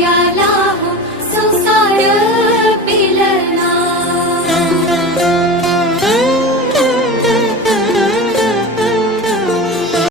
या संसार